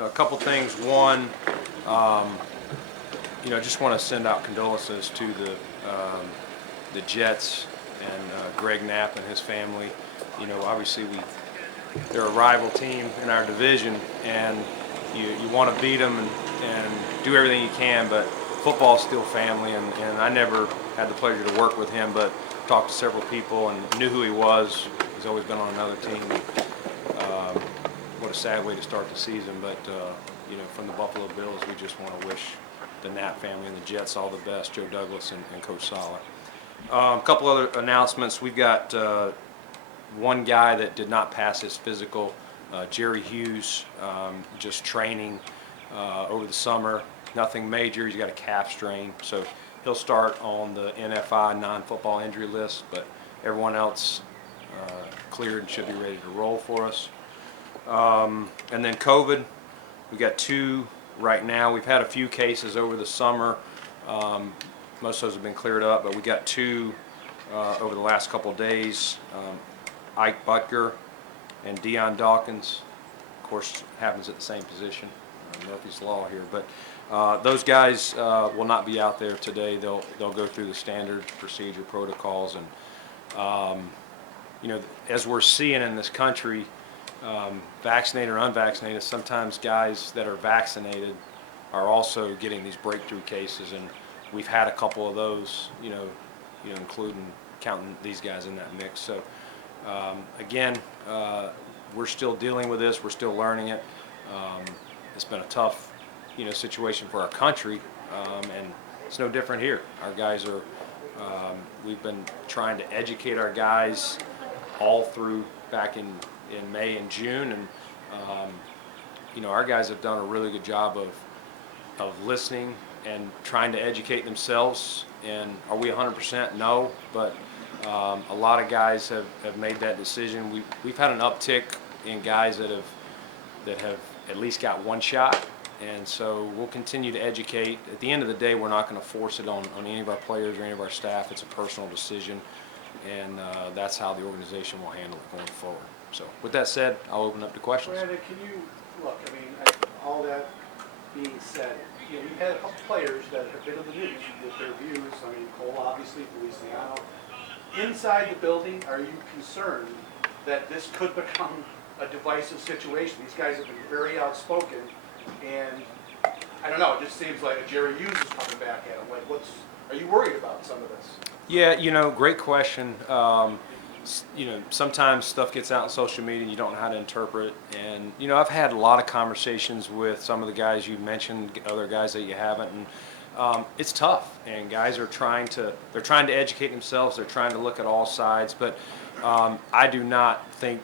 A couple things. One, um, I just want to send out condolences to the Jets and Greg Knapp and his family. Obviously they're a rival team in our division, and you want to beat them and do everything you can, but football's still family, and I never had the pleasure to work with him, but talked to several people and knew who he was. He's always been on another team. Um, what a sad way to start the season, but from the Buffalo Bills, we just want to wish the Knapp family and the Jets all the best, Joe Douglas and Coach Sala. A couple other announcements. We've got one guy that did not pass his physical, Jerry Hughes, just training over the summer. Nothing major. He's got a calf strain, so he'll start on the NFI non-football injury list, but everyone else cleared and should be ready to roll for us. And then COVID, we've got 2 right now. We've had a few cases over the summer. Most of those have been cleared up, but we got 2 over the last couple of days. Ike Butker and Deion Dawkins. Of course, happens at the same position. Murphy's Law here, but those guys will not be out there today. They'll go through the standard procedure protocols, and as we're seeing in this country, vaccinated or unvaccinated, sometimes guys that are vaccinated are also getting these breakthrough cases, and we've had a couple of those, including counting these guys in that mix. So again, we're still dealing with this. We're still learning it. It's been a tough, situation for our country, and it's no different here. Our guys are. We've been trying to educate our guys all through back in May and June, and our guys have done a really good job of listening and trying to educate themselves. And are we 100%? No, but a lot of guys have made that decision. We've had an uptick in guys that have at least got 1 shot, and so we'll continue to educate. At the end of the day, we're not going to force it on any of our players or any of our staff. It's a personal decision, and that's how the organization will handle it going forward. So with that said, I'll open up to questions. Brandon, can you look? All that being said, you've had a couple players that have been in the news with their views. Cole, obviously, Feliciano. Inside the building, are you concerned that this could become a divisive situation? These guys have been very outspoken, and I don't know. It just seems like a Jerry Hughes is coming back at him. Are you worried about some of this? Yeah, great question. Sometimes stuff gets out on social media and you don't know how to interpret it. And, I've had a lot of conversations with some of the guys you mentioned, other guys that you haven't. And it's tough. And guys are trying to educate themselves. They're trying to look at all sides. But I do not think,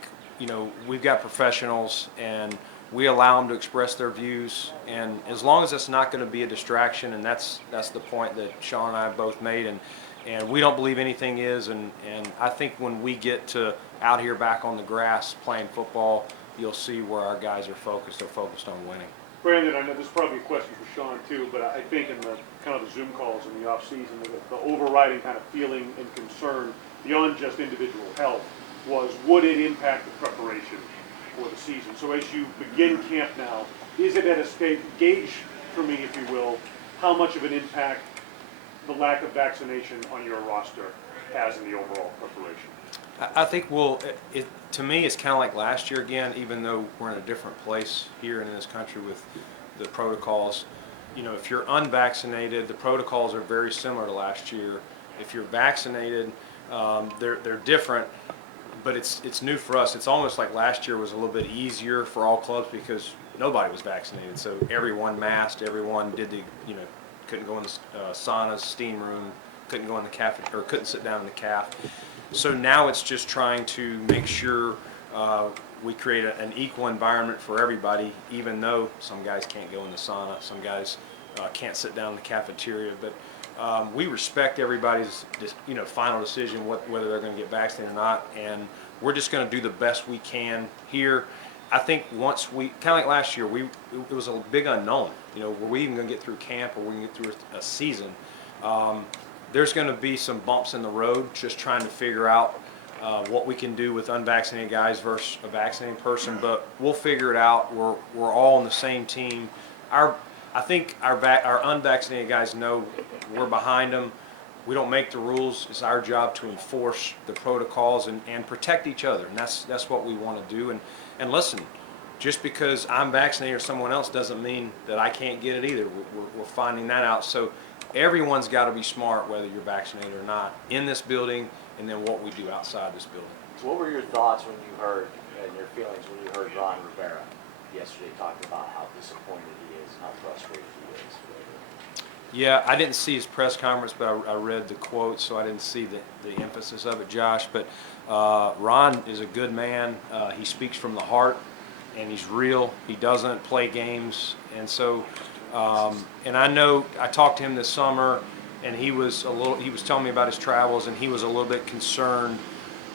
we've got professionals and we allow them to express their views. And as long as it's not going to be a distraction, and that's the point that Sean and I both made. And we don't believe anything is, and I think when we get to out here back on the grass playing football, you'll see where our guys are focused. They're focused on winning. Brandon, I know this is probably a question for Sean too, but I think in the kind of the Zoom calls in the off season, the overriding kind of feeling and concern beyond just individual health was, would it impact the preparation for the season? So as you begin camp now, is it at a state, gauge for me, if you will, how much of an impact the lack of vaccination on your roster has in the overall preparation? I think to me, it's kind of like last year again, even though we're in a different place here in this country with the protocols. If you're unvaccinated, the protocols are very similar to last year. If you're vaccinated, they're different, but it's new for us. It's almost like last year was a little bit easier for all clubs because nobody was vaccinated. So everyone masked, everyone did couldn't go in the saunas, steam room, couldn't go in the cafe, or couldn't sit down in the caf. So now it's just trying to make sure we create an equal environment for everybody, even though some guys can't go in the sauna, some guys can't sit down in the cafeteria. But we respect everybody's final decision whether they're going to get vaccinated or not, and we're just going to do the best we can here. I think once we, kind of like last year, it was a big unknown. Were we even going to get through camp, or we going to get through a season? There's going to be some bumps in the road, just trying to figure out what we can do with unvaccinated guys versus a vaccinated person, but we'll figure it out. We're all on the same team. I think our unvaccinated guys know we're behind them. We don't make the rules. It's our job to enforce the protocols and protect each other, and that's what we want to do. And listen, just because I'm vaccinated or someone else doesn't mean that I can't get it either. We're finding that out. So everyone's got to be smart, whether you're vaccinated or not, in this building, and then what we do outside this building. So what were your thoughts when you heard, and your feelings when you heard Ron Rivera yesterday talking about how disappointed he is and how frustrated he is? Yeah, I didn't see his press conference, but I read the quote, so I didn't see the emphasis of it, Josh. But Ron is a good man. He speaks from the heart, and he's real. He doesn't play games. And so, and I know I talked to him this summer, and he was telling me about his travels, and he was a little bit concerned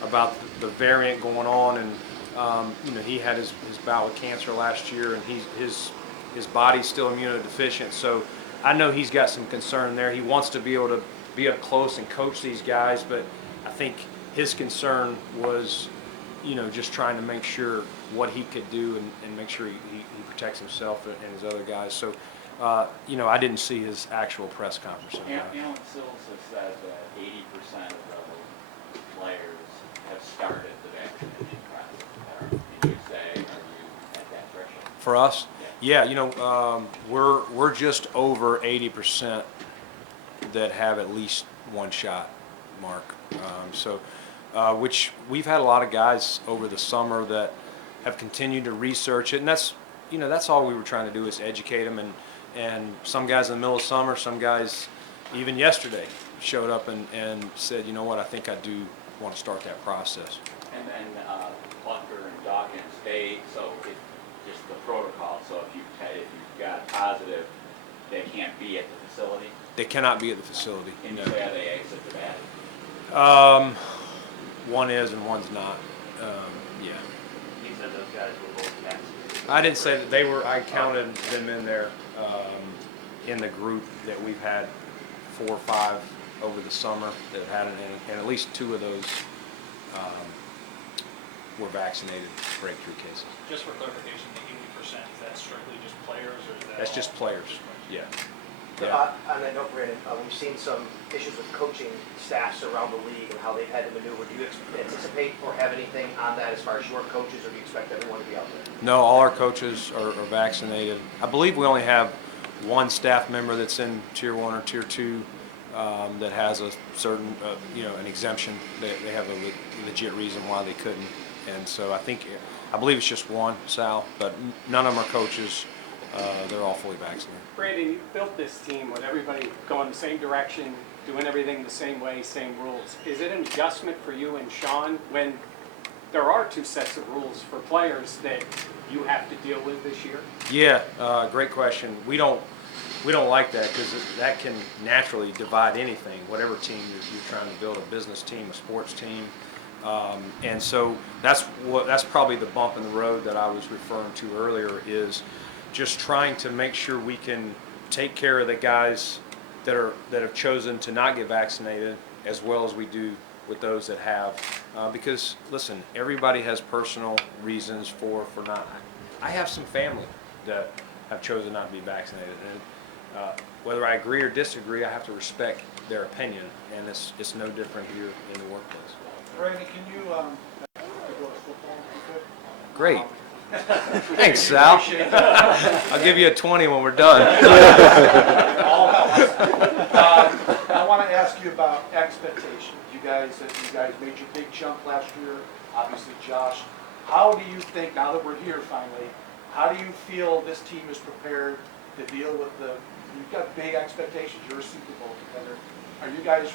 about the variant going on. And he had his bout with cancer last year, and his body's still immunodeficient. So I know he's got some concern there. He wants to be able to be up close and coach these guys, but I think his concern was, just trying to make sure what he could do and make sure he protects himself and his other guys. So, I didn't see his actual press conference. Alan Sills has said that 80% of the players have started the vaccination process. Did you say, are you at that threshold? For us? Yeah, we're just over 80% that have at least one shot, Mark. Which we've had a lot of guys over the summer that have continued to research it, and that's all we were trying to do is educate them. And some guys in the middle of summer, some guys even yesterday showed up and said, you know what, I think I do want to start that process. And then Bunker and Dawkins, just the protocol. So if you've got positive, they can't be at the facility. They cannot be at the facility. And you say they exit the bat? One is and one's not. Yeah. He said those guys were both vaccinated. I didn't say that they were. I counted them in there in the group that we've had 4 or 5 over the summer that have had it, and at least 2 of those were vaccinated breakthrough cases. Just for clarification, the 80%, is that strictly just players, or is that That's all? just players. Yeah. On that note, Brandon, we've seen some issues with coaching staffs around the league and how they've had to maneuver. Do you anticipate or have anything on that as far as your coaches, or do you expect everyone to be out there? No, all our coaches are vaccinated. I believe we only have one staff member that's in Tier 1 or Tier 2 that has a certain, an exemption. They have a legit reason why they couldn't. And so I believe it's just one, Sal, but none of them are coaches. They're all fully vaccinated. Brandon, you built this team with everybody going the same direction, doing everything the same way, same rules. Is it an adjustment for you and Sean when there are 2 sets of rules for players that you have to deal with this year? Yeah, great question. We don't like that because that can naturally divide anything, whatever team you're trying to build, a business team, a sports team. And so that's probably the bump in the road that I was referring to earlier, is just trying to make sure we can take care of the guys that have chosen to not get vaccinated as well as we do with those that have. Because listen, everybody has personal reasons for not. I have some family that have chosen not to be vaccinated, and whether I agree or disagree, I have to respect their opinion, and it's no different here in the workplace. Brandon, can you go to football if you could? Great. Thanks, Sal. I'll give you a 20 when we're done. All helps. I want to ask you about expectations. You guys made your big jump last year. Obviously, Josh. How do you think, now that we're here finally, how do you feel this team is prepared to deal with you've got big expectations. You're a Super Bowl contender. Are you guys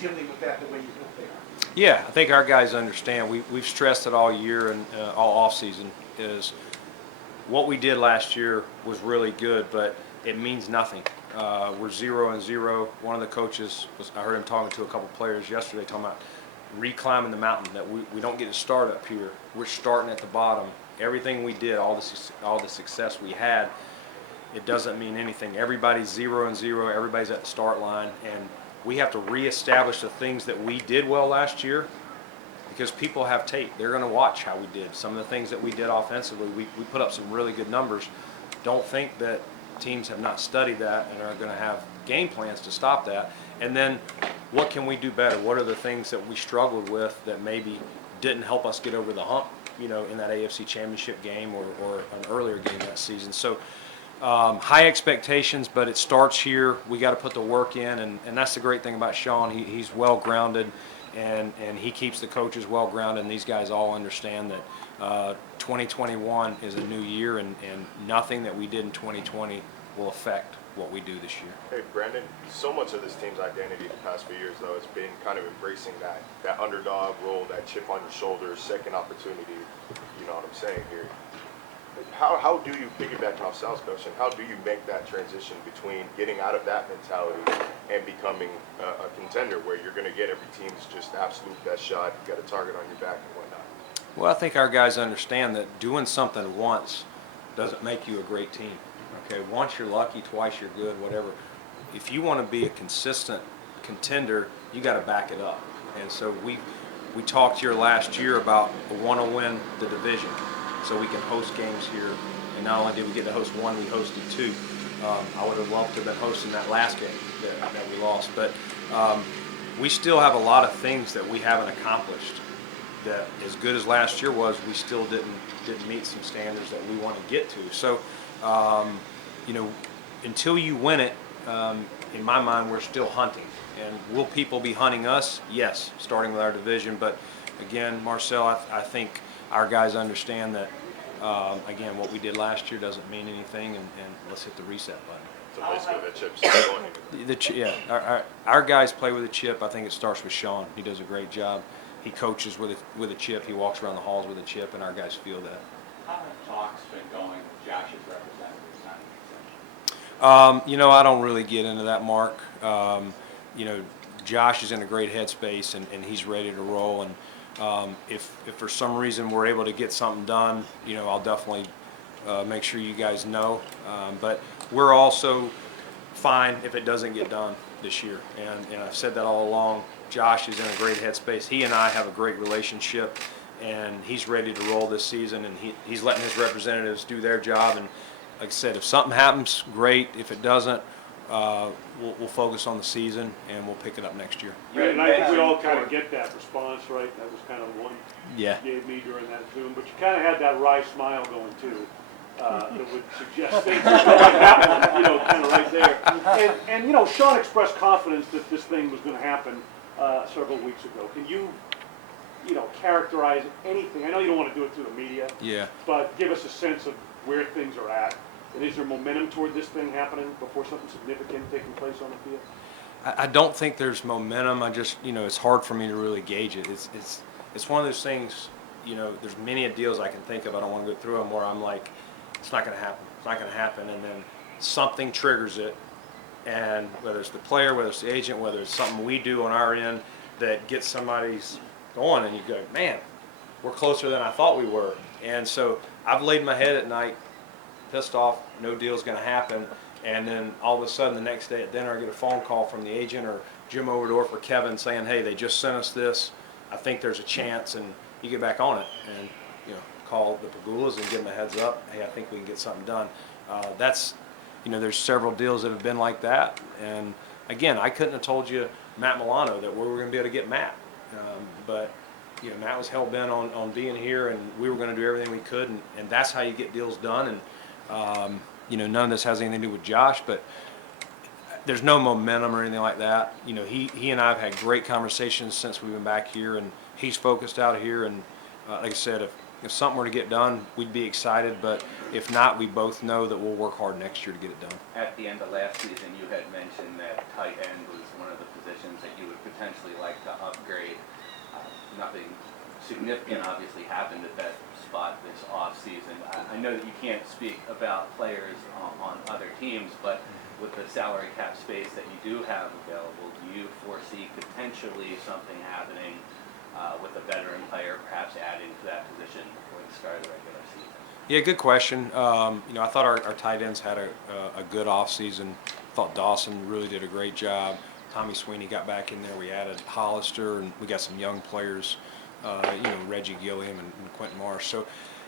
dealing with that the way you hope they are? Yeah, I think our guys understand. We've stressed it all year and all off season, is what we did last year was really good, but it means nothing. We're 0-0. One of the coaches I heard him talking to a couple players yesterday, talking about reclimbing the mountain, that we don't get to start up here. We're starting at the bottom. Everything we did, all the success we had, it doesn't mean anything. Everybody's 0-0. Everybody's at the start line, and we have to reestablish the things that we did well last year, because people have tape. They're going to watch how we did. Some of the things that we did offensively, we put up some really good numbers. Don't think that teams have not studied that and are going to have game plans to stop that. And then what can we do better? What are the things that we struggled with that maybe didn't help us get over the hump, in that AFC Championship game or an earlier game that season? So high expectations, but it starts here. We got to put the work in, and that's the great thing about Sean. He's well-grounded, and he keeps the coaches well-grounded, and these guys all understand that 2021 is a new year, and nothing that we did in 2020 will affect what we do this year. Hey, Brandon, so much of this team's identity the past few years, though, has been kind of embracing that underdog role, that chip on your shoulder, second opportunity, you know what I'm saying here. How do you, piggybacking off Sal's question, how do you make that transition between getting out of that mentality and becoming a contender where you're going to get every team's just absolute best shot, you got a target on your back and whatnot? Well, I think our guys understand that doing something once doesn't make you a great team. Okay, once you're lucky, twice you're good, whatever. If you want to be a consistent contender, you got to back it up. And so we talked here last year about want to win the division, so we can host games here. And not only did we get to host one, we hosted two. I would have loved to have been hosting that last game that we lost, but we still have a lot of things that we haven't accomplished. That as good as last year was, we still didn't meet some standards that we want to get to. So, until you win it, in my mind, we're still hunting. And will people be hunting us? Yes, starting with our division. But again, Marcel, I think our guys understand that, again, what we did last year doesn't mean anything, and let's hit the reset button. So basically, the chip's still going into Our guys play with a chip. I think it starts with Sean. He does a great job. He coaches with a chip. He walks around the halls with a chip, and our guys feel that. How have talks been going with Josh's representatives on the extension? I don't really get into that, Mark. Josh is in a great headspace, and he's ready to roll. And if for some reason we're able to get something done, I'll definitely make sure you guys know. But we're also fine if it doesn't get done this year. And I've said that all along. Josh is in a great headspace. He and I have a great relationship, and he's ready to roll this season, and he's letting his representatives do their job. And like I said, if something happens, great. If it doesn't, we'll focus on the season, and we'll pick it up next year. Right, and I think we all kind of get that response, right? That was kind of one Yeah. you gave me during that Zoom, but you kind of had that wry smile going too. That would suggest things like that one, kind of right there. And Sean expressed confidence that this thing was going to happen several weeks ago. Can you, characterize anything? I know you don't want to do it through the media. Yeah. But give us a sense of where things are at. And is there momentum toward this thing happening before something significant taking place on the field? I don't think there's momentum. I just, it's hard for me to really gauge it. It's one of those things, there's many deals I can think of. I don't want to go through them where I'm like, it's not going to happen. It's not going to happen. And then something triggers it. And whether it's the player, whether it's the agent, whether it's something we do on our end that gets somebody's going, and you go, man, we're closer than I thought we were. And so I've laid my head at night, pissed off, no deal's going to happen. And then all of a sudden the next day at dinner I get a phone call from the agent or Jim Overdorf or Kevin saying, hey, they just sent us this. I think there's a chance, and you get back on it and call the Pagulas and give them a heads up. Hey, I think we can get something done. There's several deals that have been like that. And again, I couldn't have told you, Matt Milano, that we were going to be able to get Matt. But Matt was hell-bent on being here, and we were going to do everything we could, and that's how you get deals done. And none of this has anything to do with Josh, but there's no momentum or anything like that. He and I have had great conversations since we've been back here, and he's focused out here. And like I said, if something were to get done, we'd be excited. But if not, we both know that we'll work hard next year to get it done. At the end of last season, you had mentioned that tight end was one of the positions that you would potentially like to upgrade. Nothing significant obviously happened at that spot this off-season. I know that you can't speak about players on other teams, but with the salary cap space that you do have available, do you foresee potentially something happening with a veteran player, perhaps adding to that position before the start of the regular season? Yeah, good question. I thought our tight ends had a good off-season. I thought Dawson really did a great job. Tommy Sweeney got back in there. We added Hollister, and we got some young players Reggie Gilliam and Quentin Marsh. So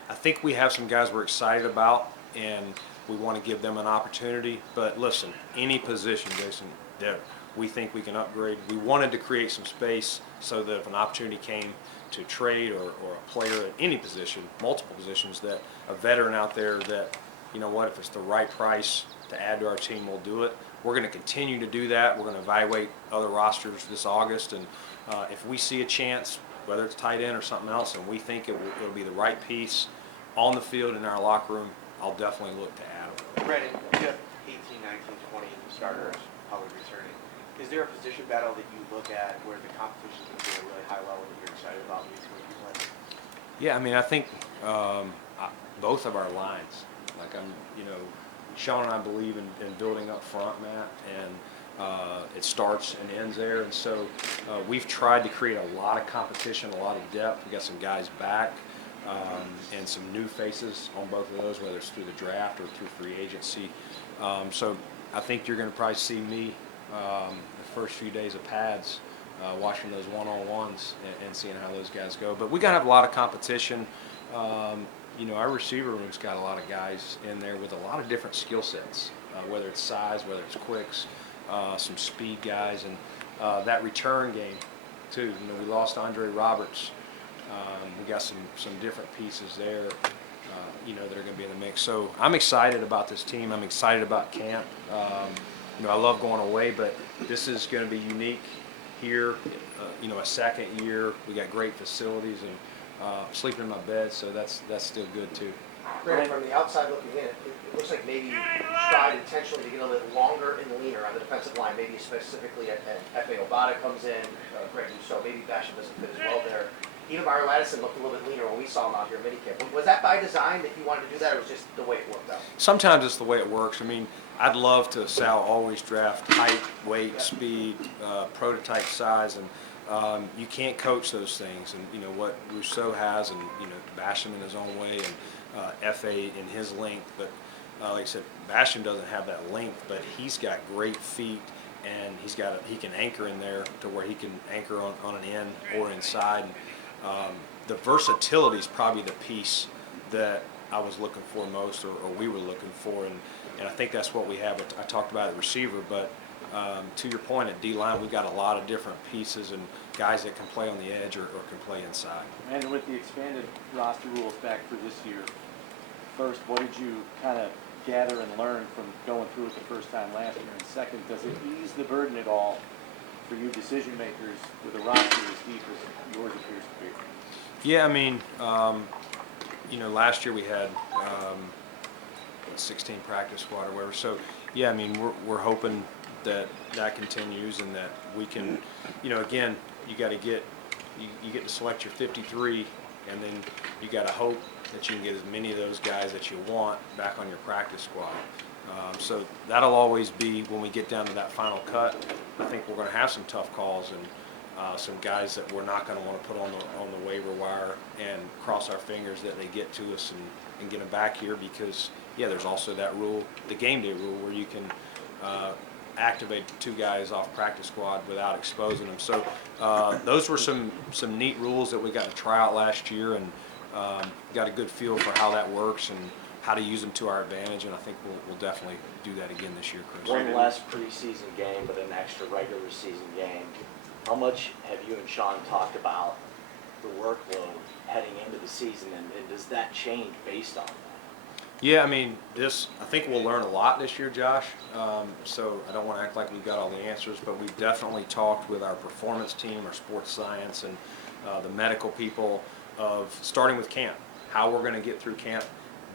I think we have some guys we're excited about, and we want to give them an opportunity. But listen, any position, Jason, that we think we can upgrade, we wanted to create some space so that if an opportunity came to trade or a player at any position, multiple positions, that a veteran out there that, you know what, if it's the right price to add to our team, we'll do it. We're going to continue to do that. We're going to evaluate other rosters this August, and if we see a chance, whether it's tight end or something else, and we think it'll be the right piece on the field in our locker room, I'll definitely look to add them. Brandon, you have 18, 19, 20 starters probably returning. Is there a position battle that you look at where the competition is at a really high level that you're excited about when you see what you play? Yeah, I mean, I think both of our lines. Like Sean and I believe in building up front, Matt, and it starts and ends there. And so we've tried to create a lot of competition, a lot of depth. We got some guys back and some new faces on both of those, whether it's through the draft or through free agency. So I think you're going to probably see me the first few days of pads watching those one-on-ones and seeing how those guys go. But we got to have a lot of competition. Our receiver room's got a lot of guys in there with a lot of different skill sets, whether it's size, whether it's quicks, some speed guys, and that return game too. We lost Andre Roberts. We got some different pieces there, that are going to be in the mix. So I'm excited about this team. I'm excited about camp. I love going away, but this is going to be unique here. A second year. We got great facilities, and sleeping in my bed, so that's still good too. Brandon, from the outside looking in, it looks like maybe you tried intentionally to get a little longer and leaner on the defensive line, maybe specifically at F.A. Obata comes in, Greg Rousseau, maybe Basham doesn't fit as well there. Even Byron Ladison looked a little bit leaner when we saw him out here in minicamp. Was that by design that you wanted to do that, or was it just the way it worked out? Sometimes it's the way it works. I mean, I'd love to, Sal, always draft height, weight, speed, prototype size, and you can't coach those things. And what Rousseau has, and Basham in his own way, and F.A. in his length. But like I said, Basham doesn't have that length, but he's got great feet, and he can anchor in there to where he can anchor on an end or inside. The versatility is probably the piece that I was looking for most, or we were looking for, and I think that's what we have. I talked about at receiver, but to your point, at D-line, we've got a lot of different pieces and guys that can play on the edge or can play inside. And with the expanded roster rules back for this year, first, what did you kind of gather and learn from going through it the first time last year? And second, does it ease the burden at all for you decision makers with a roster as deep as yours appears to be? Yeah, I mean, last year we had 16 practice squad or whatever. So, yeah, I mean, we're hoping that continues and that we can, again, you got to get to select your 53, and then you got to hope that you can get as many of those guys that you want back on your practice squad. So that'll always be when we get down to that final cut. I think we're going to have some tough calls and some guys that we're not going to want to put on the waiver wire and cross our fingers that they get to us and get them back here, because there's also that rule, the game day rule, where you can activate 2 guys off practice squad without exposing them. So those were some neat rules that we got to try out last year, and got a good feel for how that works and how to use them to our advantage, and I think we'll definitely do that again this year, Chris. One less preseason game, but an extra regular season game. How much have you and Sean talked about the workload heading into the season, and does that change based on that? Yeah, I mean, I think we'll learn a lot this year, Josh. So I don't want to act like we've got all the answers, but we've definitely talked with our performance team, our sports science, and the medical people of starting with camp, how we're going to get through camp,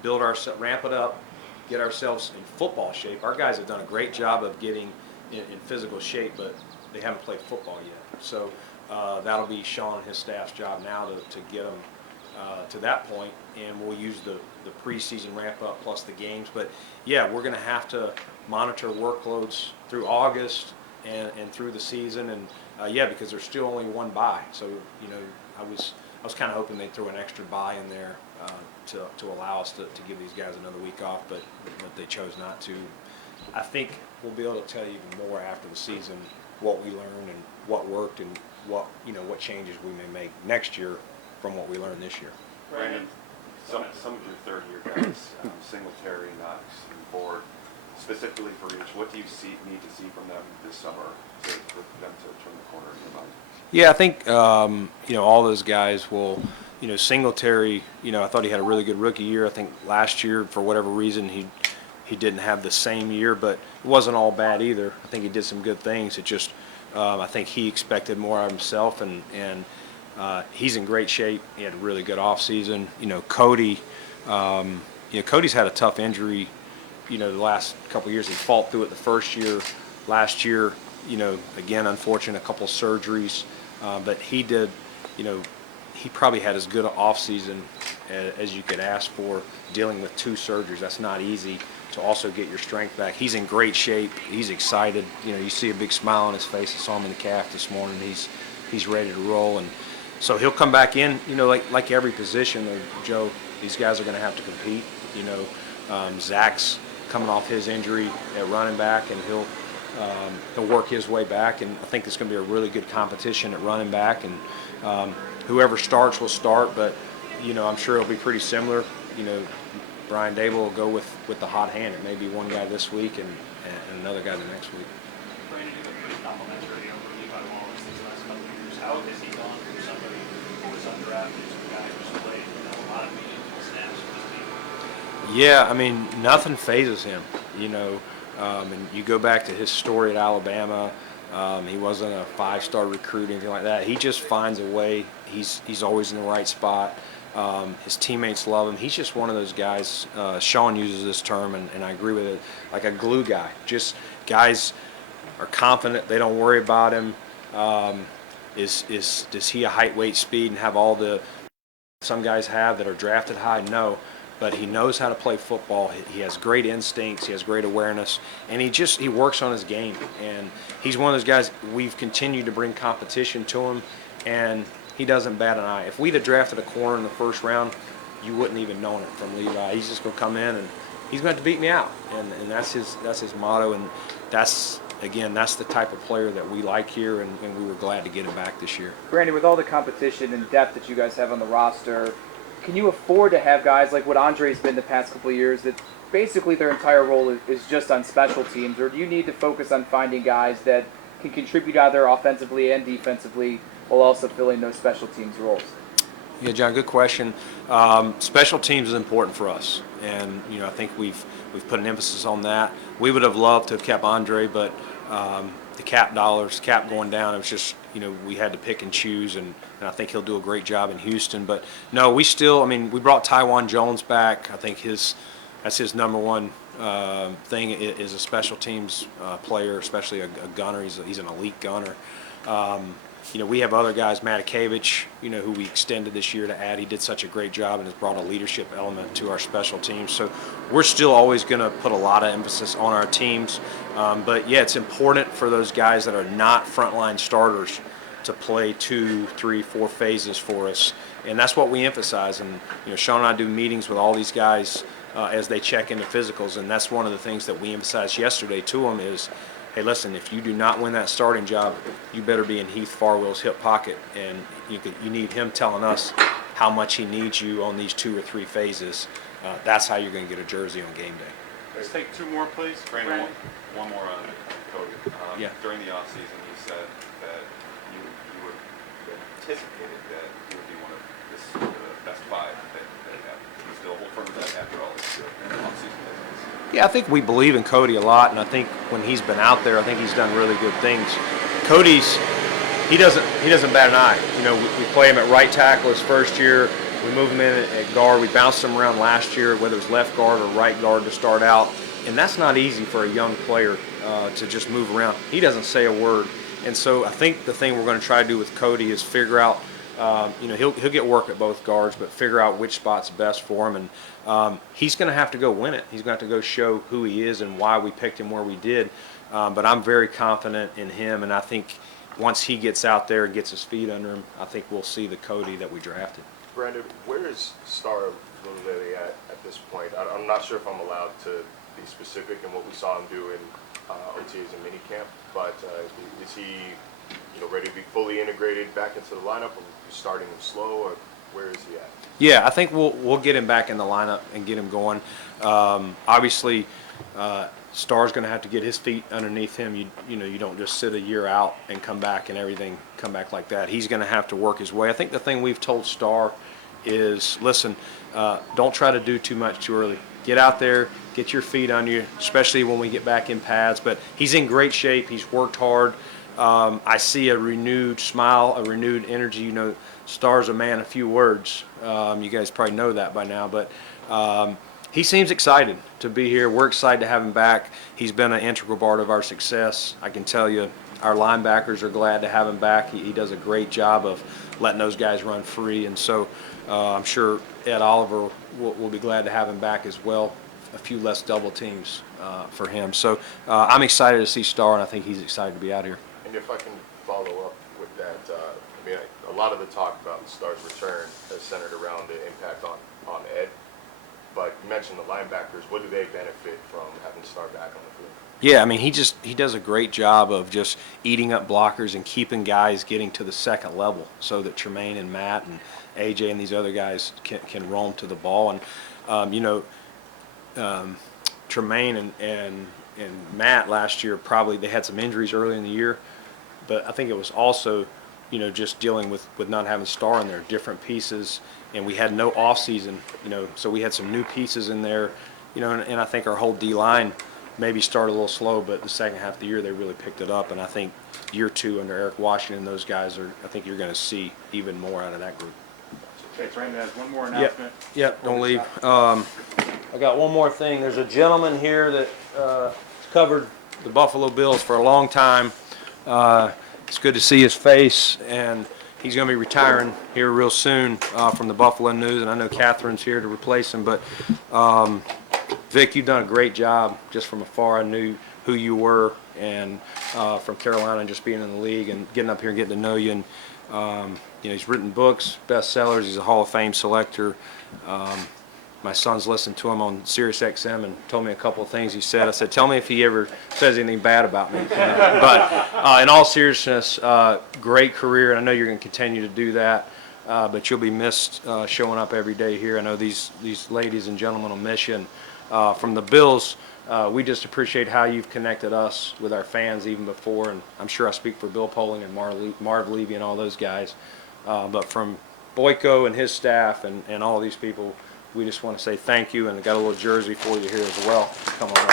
ramp it up, get ourselves in football shape. Our guys have done a great job of getting in physical shape, but they haven't played football yet. So that'll be Sean and his staff's job now to get them to that point, and we'll use the preseason ramp up plus the games. But yeah, we're going to have to monitor workloads through August and through the season, and because there's still only one bye. So I was kind of hoping they'd throw an extra bye in there to allow us to give these guys another week off, but they chose not to. I think we'll be able to tell you even more after the season what we learned and what worked, and what changes we may make next year from what we learned this year. Brandon, some of your third-year guys, Singletary, Knox, and Ford, specifically for each, what do you need to see from them this summer for them to turn the corner in your mind? Yeah, I think all those guys will. Singletary. I thought he had a really good rookie year. I think last year, for whatever reason, he didn't have the same year, but it wasn't all bad either. I think he did some good things. It just I think he expected more out of himself, and he's in great shape. He had a really good offseason. Cody. Cody's had a tough injury. The last couple of years, he fought through it the first year. Last year, again, unfortunate, a couple of surgeries, but he did. He probably had as good an offseason as you could ask for, dealing with 2 surgeries. That's not easy to also get your strength back. He's in great shape. He's excited. You see a big smile on his face. I saw him in the calf this morning. He's ready to roll, and so he'll come back in. Like every position, Joe, these guys are going to have to compete. Zach's coming off his injury at running back, and he'll work his way back, and I think it's going to be a really good competition at running back, and whoever starts will start, but I'm sure it'll be pretty similar. Brian Dable will go with the hot hand. It may be one guy this week and another guy the next week. Brandon, you've been pretty complimentary over Levi Wallace these last couple of years. How has he gone from somebody who was undrafted to a guy who's played a lot of meaningful snaps for his team? Yeah, nothing phases him. And you go back to his story at Alabama. He wasn't a 5-star recruit, anything like that. He just finds a way. He's always in the right spot. His teammates love him. He's just one of those guys. Sean uses this term, and I agree with it, like a glue guy. Just guys are confident. They don't worry about him. Does he a height, weight, speed, and have all the some guys have that are drafted high? No. But he knows how to play football. He has great instincts. He has great awareness, and he works on his game. And he's one of those guys. We've continued to bring competition to him, and he doesn't bat an eye. If we'd have drafted a corner in the first round, you wouldn't even known it from Levi. He's just going to come in and he's going to beat me out, and that's his motto. And that's the type of player that we like here, and we were glad to get him back this year. Brandon, with all the competition and depth that you guys have on the roster, can you afford to have guys like what Andre's been the past couple of years that basically their entire role is just on special teams, or do you need to focus on finding guys that can contribute either offensively and defensively while also filling those special teams roles? Yeah, John, good question. Special teams is important for us, and I think we've put an emphasis on that. We would have loved to have kept Andre, but the cap going down, it was just we had to pick and choose, and I think he'll do a great job in Houston. But no, we brought Tywan Jones back. I think that's his number one thing is a special teams player, especially a gunner. He's an elite gunner. We have other guys, Matakevich, who we extended this year to add. He did such a great job and has brought a leadership element to our special teams. So we're still always going to put a lot of emphasis on our teams. But yeah, it's important for those guys that are not frontline starters to play 2, 3, 4 phases for us. And that's what we emphasize. And Sean and I do meetings with all these guys as they check into physicals. And that's one of the things that we emphasized yesterday to them is, hey, listen, if you do not win that starting job, you better be in Heath Farwell's hip pocket, and you need him telling us how much he needs you on these 2 or 3 phases. That's how you're going to get a jersey on game day. Let's take 2 more, please. Brandon, one more on Cody. Yeah. During the offseason, you said that you anticipated that you would be one of the best 5 that they have. Do you still hold firm to that after all this offseason? Yeah, I think we believe in Cody a lot, and I think when he's been out there, I think he's done really good things. He doesn't bat an eye. We play him at right tackle his first year. We move him in at guard. We bounced him around last year, whether it was left guard or right guard to start out, and that's not easy for a young player to just move around. He doesn't say a word, and so I think the thing we're going to try to do with Cody is figure out. He'll get work at both guards, but figure out which spot's best for him. And he's going to have to go win it. He's going to have to go show who he is and why we picked him where we did. But I'm very confident in him, and I think once he gets out there and gets his feet under him, I think we'll see the Cody that we drafted. Brandon, where is Star Lily at this point? I'm not sure if I'm allowed to be specific in what we saw him do in OTAs and minicamp, but is he ready to be fully integrated back into the lineup, or you starting him slow, or where is he at? Yeah, I think we'll get him back in the lineup and get him going. Obviously, Starr's going to have to get his feet underneath him. You don't just sit a year out and come back and everything come back like that. He's going to have to work his way. I think the thing we've told Starr is, listen, don't try to do too much too early. Get out there, get your feet on you, especially when we get back in pads. But he's in great shape. He's worked hard. I see a renewed smile, a renewed energy. Starr's a man of few words. You guys probably know that by now, but he seems excited to be here. We're excited to have him back. He's been an integral part of our success. I can tell you our linebackers are glad to have him back. He does a great job of letting those guys run free, and so I'm sure Ed Oliver will be glad to have him back as well. A few less double teams for him. So I'm excited to see Starr, and I think he's excited to be out here. And if I can follow up with that, a lot of the talk about Starr's return is centered around the impact on Ed. But you mentioned the linebackers. What do they benefit from having Starr back on the field? Yeah, he does a great job of just eating up blockers and keeping guys getting to the second level, so that Tremaine and Matt and AJ and these other guys can roam to the ball. And Tremaine and Matt last year, probably they had some injuries early in the year, but I think it was also just dealing with not having Starr in there, different pieces, and we had no off season, so we had some new pieces in there, and I think our whole D line maybe started a little slow, but the second half of the year they really picked it up, and I think year two under Eric Washington, those guys I think you're going to see even more out of that group. Okay, Brandon has one more announcement. Yep, don't leave. I got one more thing. There's a gentleman here that has covered the Buffalo Bills for a long time. It's good to see his face, and he's going to be retiring here real soon from the Buffalo News, and I know Catherine's here to replace him. But Vic, you've done a great job. Just from afar, I knew who you were, and from Carolina, and just being in the league and getting up here and getting to know you. And he's written books, bestsellers. He's a Hall of Fame selector. My son's listened to him on Sirius XM and told me a couple of things he said. I said, tell me if he ever says anything bad about me. But in all seriousness, great career, and I know you're going to continue to do that. But you'll be missed showing up every day here. I know these ladies and gentlemen will miss you. And from the Bills, we just appreciate how you've connected us with our fans even before. And I'm sure I speak for Bill Poling and Marv Levy and all those guys. But from Boyko and his staff and all these people, we just want to say thank you, and I got a little jersey for you here as well. Come on up.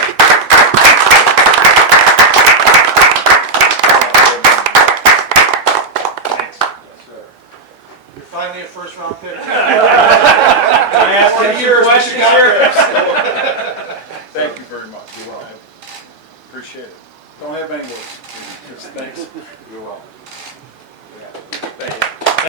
Thanks. Yes, sir. You're finally a first-round pick. Can I ask you some questions here? Thank you very much. You're welcome. Appreciate it. Don't have any words. Just thanks. You're welcome.